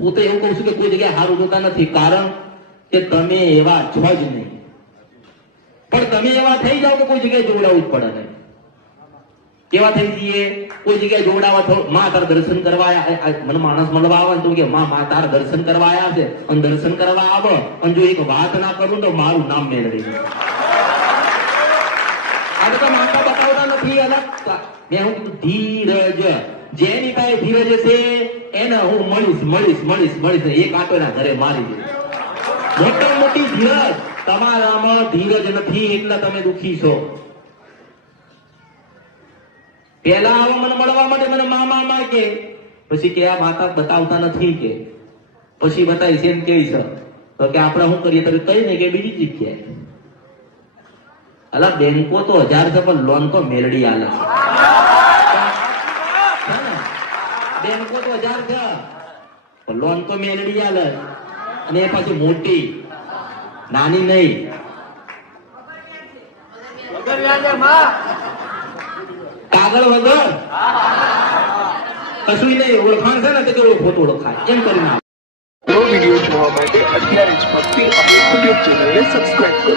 પોતે એવું કહું છું કે કોઈ જગ્યાએ સારું જોતા નથી, કારણ કે તમે એવા છો જ નહીં. પણ તમે એવા થઈ જાઓ કે કોઈ જગ્યાએ જોડાવું જ પડે નહીં. કેવા થઈ જઈએ? કોઈ જગ્યાએ જોડાવા તો માં તારા દર્શન કરવા મને માણસ મળવા આવે તો કે માં તારા દર્શન કરવા આવ્યા છે, અને દર્શન કરવા આવો અને જો એક વાત ના કરું તો મારું નામ મેળવી દે. આ તો માતા બતાવતા નથી. અલગ મેં હું કીધું ધીરજ, જેની પાસે ધીરજ છે એને હું મળીશ. એક આટો એના ઘરે મારી દે. મોટા મોટી ધીરજ તમારામાં ધીરજ નથી એટલે તમે દુખી છો. પેલા આવો મને મળવા માટે મને મામા કે, પછી કે આ માતા બતાવતા નથી કે, પછી બતાવીશ એમ કેવી છે તો કે આપણે શું કરીએ તો કઈ નહીં કે બીજી જગ્યાએ. અલા બેંકો તો 1000 છે પણ લોન તો મેલડી આલે છે. બેંકો તો 1000 છે પણ લોન તો મેલડી આલે, અને એ પાછી મોટી, નાની નહીં. કાગળ વગર કશું નહીં. ઓળખાણ છે ને તે ઓળખો ઓળખાય એમ કરીને. વિડીયો જોવા માટે અત્યારે જ ભક્તિ યુટ્યુબ ચેનલને સબસ્ક્રાઇબ કરો.